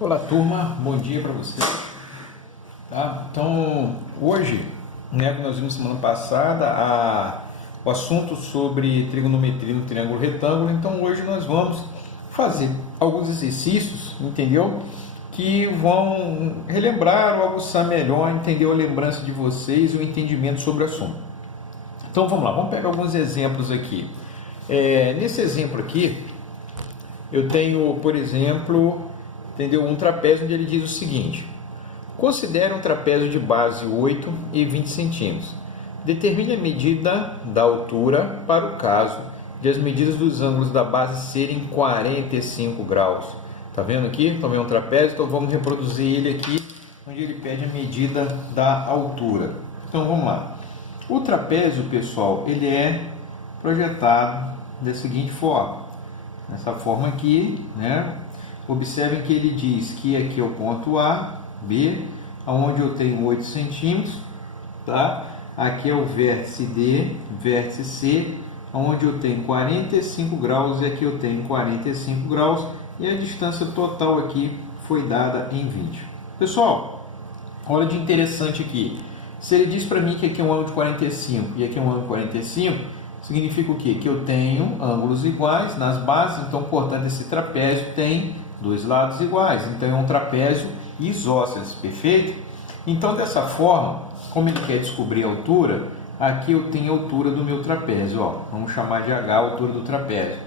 Olá, turma, bom dia para vocês. Tá? Então, hoje, nós vimos semana passada o assunto sobre trigonometria no triângulo retângulo. Então, hoje nós vamos fazer alguns exercícios, entendeu? Que vão relembrar ou aguçar melhor, entendeu? A lembrança de vocês e o entendimento sobre o assunto. Então, vamos lá, vamos pegar alguns exemplos aqui. Nesse exemplo aqui, eu tenho, por exemplo, entendeu? Um trapézio onde ele diz o seguinte: considere um trapézio de base 8 e 20 centímetros. Determine a medida da altura para o caso de as medidas dos ângulos da base serem 45 graus. Tá vendo aqui? Também é um trapézio, então vamos reproduzir ele aqui, onde ele pede a medida da altura. Então vamos lá. O trapézio, pessoal, ele é projetado da seguinte forma. Nessa forma aqui, né? Observem que ele diz que aqui é o ponto A, B, onde eu tenho 8 centímetros, tá? Aqui é o vértice D, vértice C, onde eu tenho 45 graus e aqui eu tenho 45 graus e a distância total aqui foi dada em 20. Pessoal, olha de interessante aqui. Se ele diz para mim que aqui é um ângulo de 45 e aqui é um ângulo de 45, significa o quê? Que eu tenho ângulos iguais nas bases, então, portanto, esse trapézio tem dois lados iguais, então é um trapézio isósceles, perfeito? Então, dessa forma, como ele quer descobrir a altura, aqui eu tenho a altura do meu trapézio, ó, vamos chamar de H a altura do trapézio,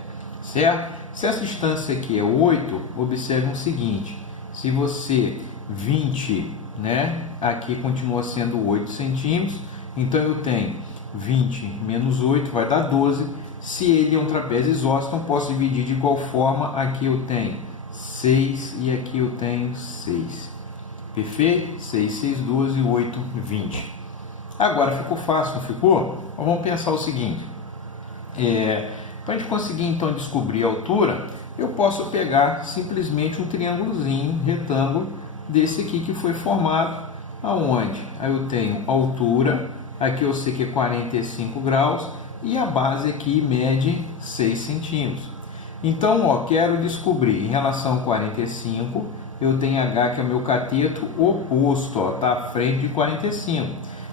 certo? Se essa distância aqui é 8, observe o seguinte: se você 20, né, aqui continua sendo 8 centímetros, então eu tenho 20 menos 8 vai dar 12. Se ele é um trapézio isósceles, então posso dividir de igual forma. Aqui eu tenho 6 e aqui eu tenho 6. Perfeito? 6, 6, 12, 8, 20. Agora ficou fácil, não ficou? Então, vamos pensar o seguinte. Para a gente conseguir então descobrir a altura, eu posso pegar simplesmente um triângulozinho, retângulo, desse aqui que foi formado, aonde? Aí eu tenho altura, aqui eu sei que é 45 graus, e a base aqui mede 6 centímetros. Então, ó, quero descobrir em relação a 45, eu tenho H, que é o meu cateto oposto, está à frente de 45.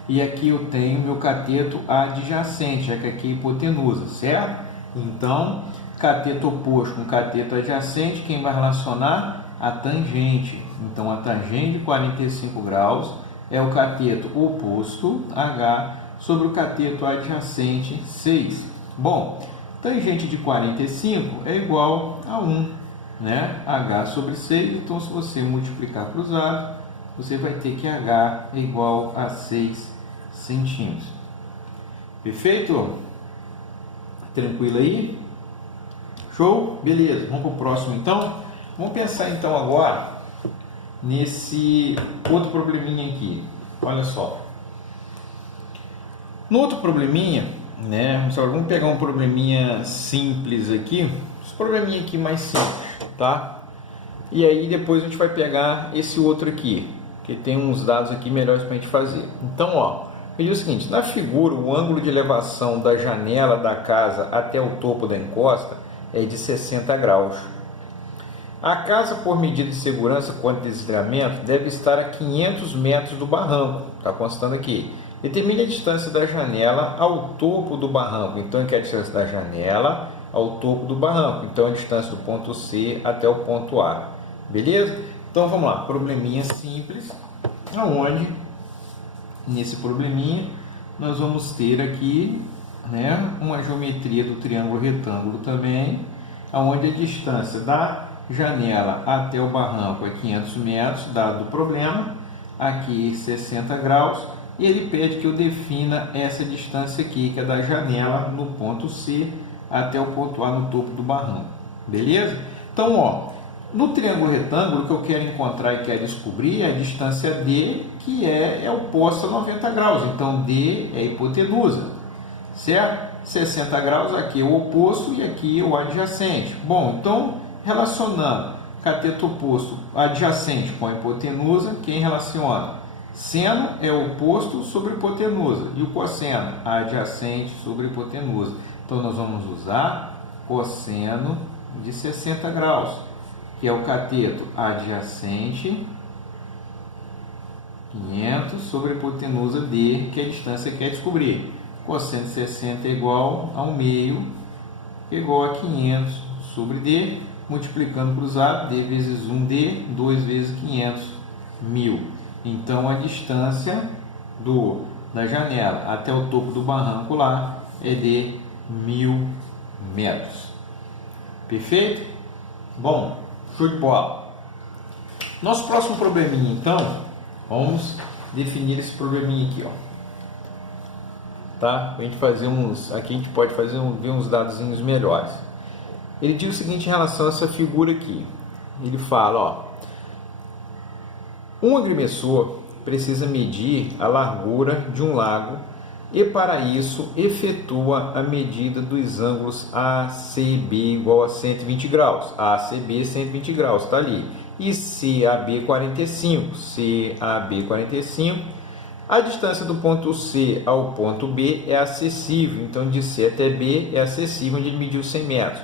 E aqui eu tenho meu cateto adjacente, já que aqui é hipotenusa, certo? Então, cateto oposto com cateto adjacente, quem vai relacionar? A tangente. Então, a tangente de 45 graus é o cateto oposto, H, sobre o cateto adjacente, 6. Bom, tangente de 45 é igual a 1, né? H sobre 6, então se você multiplicar cruzado, você vai ter que H é igual a 6 centímetros. Perfeito? Tranquilo aí? Show? Beleza, vamos para o próximo então. Vamos pensar então agora nesse outro probleminha aqui. Olha só. No outro probleminha, né? Vamos pegar um probleminha simples aqui. Esse probleminha aqui mais simples, tá? E aí depois a gente vai pegar esse outro aqui, que tem uns dados aqui melhores para a gente fazer. Então, ó, eu digo o seguinte: na figura, o ângulo de elevação da janela da casa até o topo da encosta é de 60 graus. A casa, por medida de segurança quanto deslizamento, deve estar a 500 metros do barranco. Está constando aqui. Determine a distância da janela ao topo do barranco. Então, aqui é a distância da janela ao topo do barranco. Então, a distância do ponto C até o ponto A. Beleza? Então, vamos lá. Probleminha simples, onde, nesse probleminha, nós vamos ter aqui, né, uma geometria do triângulo retângulo também, onde a distância da janela até o barranco é 500 metros, dado o problema, aqui 60 graus, e ele pede que eu defina essa distância aqui, que é da janela no ponto C até o ponto A no topo do barranco, beleza? Então, ó, no triângulo retângulo, o que eu quero encontrar e quero descobrir é a distância D, que é oposta a 90 graus, então D é a hipotenusa, certo? 60 graus, aqui é o oposto e aqui é o adjacente. Bom, então, relacionando cateto oposto adjacente com a hipotenusa, quem relaciona? Seno é o oposto sobre hipotenusa e o cosseno adjacente sobre hipotenusa. Então, nós vamos usar cosseno de 60 graus, que é o cateto adjacente, 500, sobre a hipotenusa D, que é a distância que quer descobrir. Cosseno de 60 é igual ao meio, que é igual a 500 sobre D, multiplicando cruzado, D vezes 1D, 2 vezes 500, 1000. Então, a distância da janela até o topo do barranco lá é de 1000 metros. Perfeito? Bom, show de bola. Nosso próximo probleminha, então, vamos definir esse probleminha aqui, ó. Tá? A gente fazer aqui a gente pode ver uns dadozinhos melhores. Ele diz o seguinte em relação a essa figura aqui. Ele fala, ó, um agrimensor precisa medir a largura de um lago e para isso efetua a medida dos ângulos ACB igual a 120 graus. ACB 120 graus, está ali. E CAB 45. CAB 45. A distância do ponto C ao ponto B é acessível. Então, de C até B é acessível, onde ele mediu 100 metros.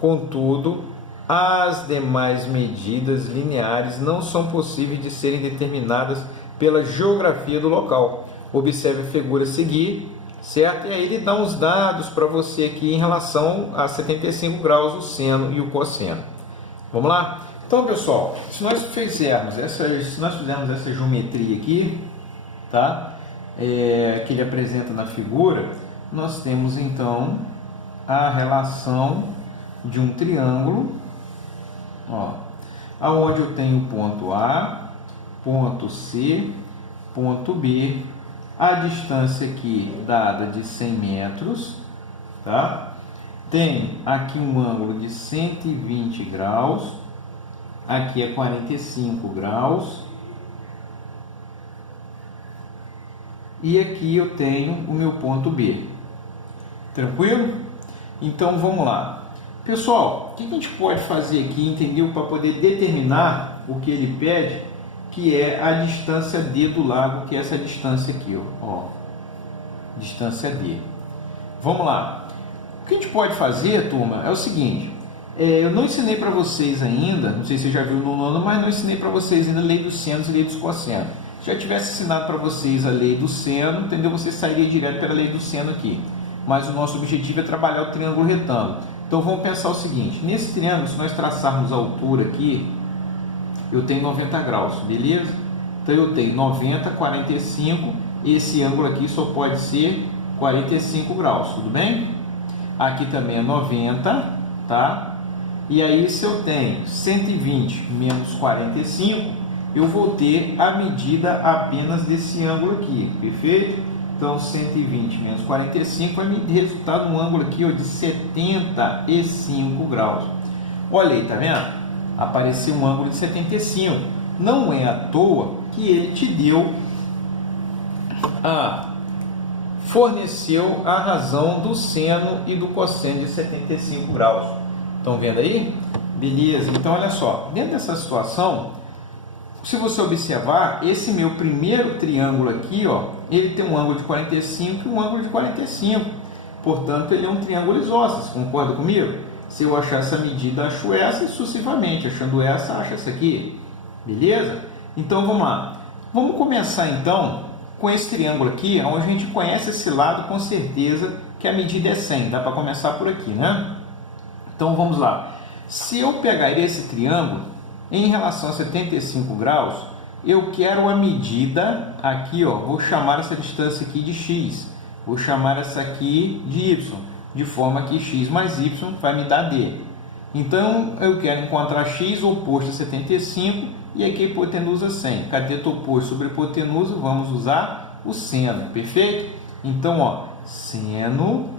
Contudo, as demais medidas lineares não são possíveis de serem determinadas pela geografia do local. Observe a figura a seguir, certo? E aí ele dá uns dados para você aqui em relação a 75 graus, o seno e o cosseno. Vamos lá? Então, pessoal, se nós fizermos essa geometria aqui, tá? Que ele apresenta na figura, nós temos então a relação de um triângulo, ó, aonde eu tenho ponto A, ponto C, ponto B, a distância aqui dada de 100 metros, tá? Tem aqui um ângulo de 120 graus, aqui é 45 graus, e aqui eu tenho o meu ponto B. Tranquilo? Então vamos lá. Pessoal, o que a gente pode fazer aqui, entendeu? Para poder determinar o que ele pede, que é a distância D do lago, que é essa distância aqui, ó. Distância D. Vamos lá. O que a gente pode fazer, turma, é o seguinte. Eu não ensinei para vocês ainda, não sei se você já viu no nono, mas não ensinei para vocês ainda a lei dos senos e lei dos cossenos. Se já tivesse ensinado para vocês a lei do seno, entendeu? Você sairia direto pela lei do seno aqui. Mas o nosso objetivo é trabalhar o triângulo retângulo. Então vamos pensar o seguinte, nesse triângulo, se nós traçarmos a altura aqui, eu tenho 90 graus, beleza? Então eu tenho 90, 45, esse ângulo aqui só pode ser 45 graus, tudo bem? Aqui também é 90, tá? E aí se eu tenho 120 menos 45, eu vou ter a medida apenas desse ângulo aqui, perfeito? Então 120 menos 45 vai me resultar num ângulo aqui, ó, de 75 graus. Olha aí, tá vendo? Apareceu um ângulo de 75. Não é à toa que ele te forneceu a razão do seno e do cosseno de 75 graus. Estão vendo aí? Beleza. Então, olha só. Dentro dessa situação, se você observar, esse meu primeiro triângulo aqui, ó, ele tem um ângulo de 45 e um ângulo de 45. Portanto, ele é um triângulo isósceles. Concorda comigo? Se eu achar essa medida, acho essa e sucessivamente. Achando essa, acho essa aqui. Beleza? Então, vamos lá. Vamos começar, então, com esse triângulo aqui, onde a gente conhece esse lado com certeza que a medida é 100. Dá para começar por aqui, né? Então, vamos lá. Se eu pegar esse triângulo, em relação a 75 graus, eu quero a medida aqui, ó, vou chamar essa distância aqui de x. Vou chamar essa aqui de y. De forma que x mais y vai me dar d. Então, eu quero encontrar x oposto a 75 e aqui a hipotenusa 100. Cateto oposto sobre hipotenusa, vamos usar o seno, perfeito? Então, ó, seno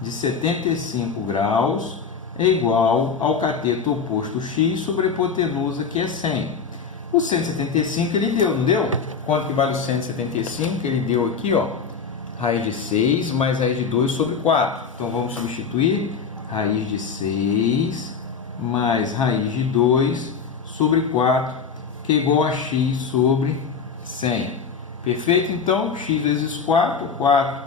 de 75 graus é igual ao cateto oposto x sobre a hipotenusa, que é 100. O 175 ele deu, não deu? Quanto que vale o 175? Ele deu aqui, ó, raiz de 6 mais raiz de 2 sobre 4. Então, vamos substituir raiz de 6 mais raiz de 2 sobre 4, que é igual a x sobre 100. Perfeito? Então, x vezes 4, 4,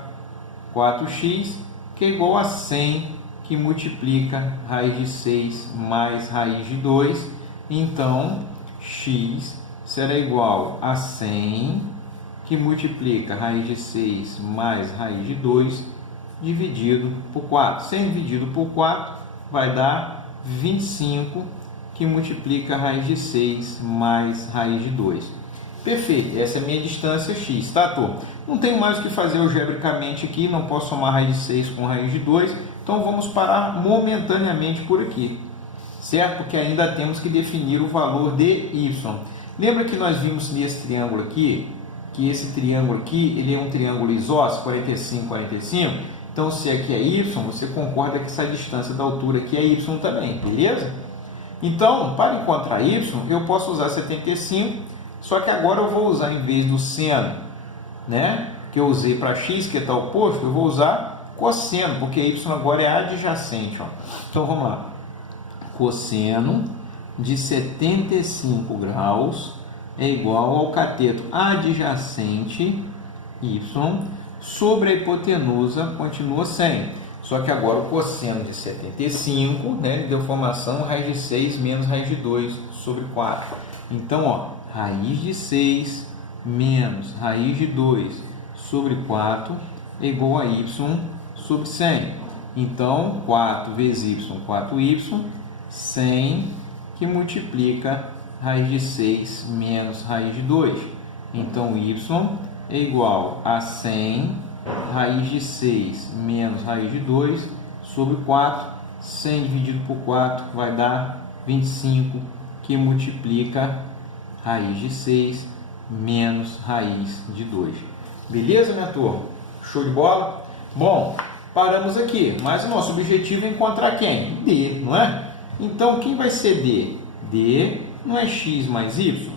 4x, que é igual a 100 que multiplica raiz de 6 mais raiz de 2. Então, x será igual a 100, que multiplica raiz de 6 mais raiz de 2, dividido por 4. 100 dividido por 4 vai dar 25, que multiplica raiz de 6 mais raiz de 2. Perfeito, essa é a minha distância x, tá, turma? Não tenho mais o que fazer algebricamente aqui, não posso somar raiz de 6 com raiz de 2, então vamos parar momentaneamente por aqui, certo? Porque ainda temos que definir o valor de y. Lembra que nós vimos nesse triângulo aqui, que esse triângulo aqui, ele é um triângulo isósceles, 45, 45, então se aqui é y, você concorda que essa distância da altura aqui é y também, beleza? Então, para encontrar y, eu posso usar 75, só que agora eu vou usar, em vez do seno, né, que eu usei para x, que está oposto, eu vou usar cosseno, porque y agora é adjacente. Ó. Então, vamos lá. Cosseno de 75 graus é igual ao cateto adjacente y sobre a hipotenusa continua 100. Só que agora o cosseno de 75, né, deu formação raiz de 6 menos raiz de 2 sobre 4. Então, ó, raiz de 6 menos raiz de 2 sobre 4 é igual a y sobre 100. Então, 4 vezes y, 4y, 100, que multiplica raiz de 6 menos raiz de 2. Então, y é igual a 100 raiz de 6 menos raiz de 2 sobre 4. 100 dividido por 4 vai dar 25, que multiplica raiz de 6 menos raiz de 2. Beleza, minha turma? Show de bola? Bom, paramos aqui, mas o nosso objetivo é encontrar quem? D, não é? Então, quem vai ser D? D não é x mais y?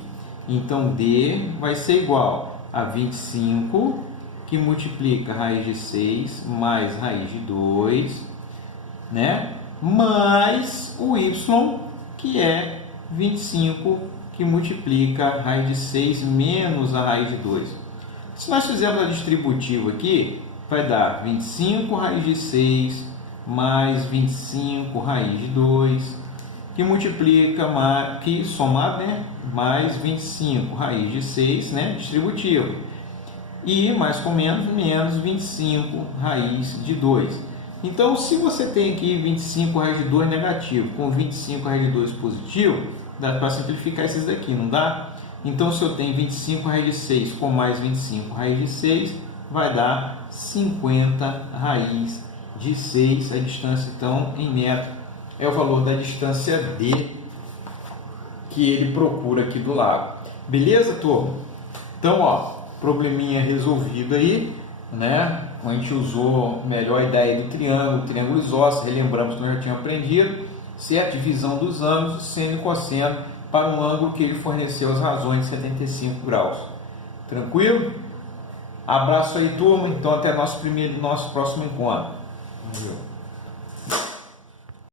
Então, D vai ser igual a 25, que multiplica raiz de 6 mais raiz de 2, né? Mais o y, que é 25, que multiplica raiz de 6 menos a raiz de 2. Se nós fizermos a distributiva aqui, vai dar 25 raiz de 6 mais 25 raiz de 2, que multiplica, que somado, né, mais 25 raiz de 6, né, distributivo, e mais com menos, menos 25 raiz de 2. Então, se você tem aqui 25 raiz de 2 negativo, com 25 raiz de 2 positivo, dá para simplificar esses daqui, não dá? Então, se eu tenho 25 raiz de 6 com mais 25 raiz de 6, vai dar 50 raiz de 6. A distância, então, em metro, é o valor da distância D que ele procura aqui do lago. Beleza, turma? Então, ó, probleminha resolvido aí, né? A gente usou melhor a ideia do triângulo isósceles, relembramos que nós já tínhamos aprendido, certo? Divisão dos ângulos, seno e cosseno, para um ângulo que ele forneceu as razões de 75 graus. Tranquilo? Abraço aí, turma. Então, até nosso próximo encontro. Valeu.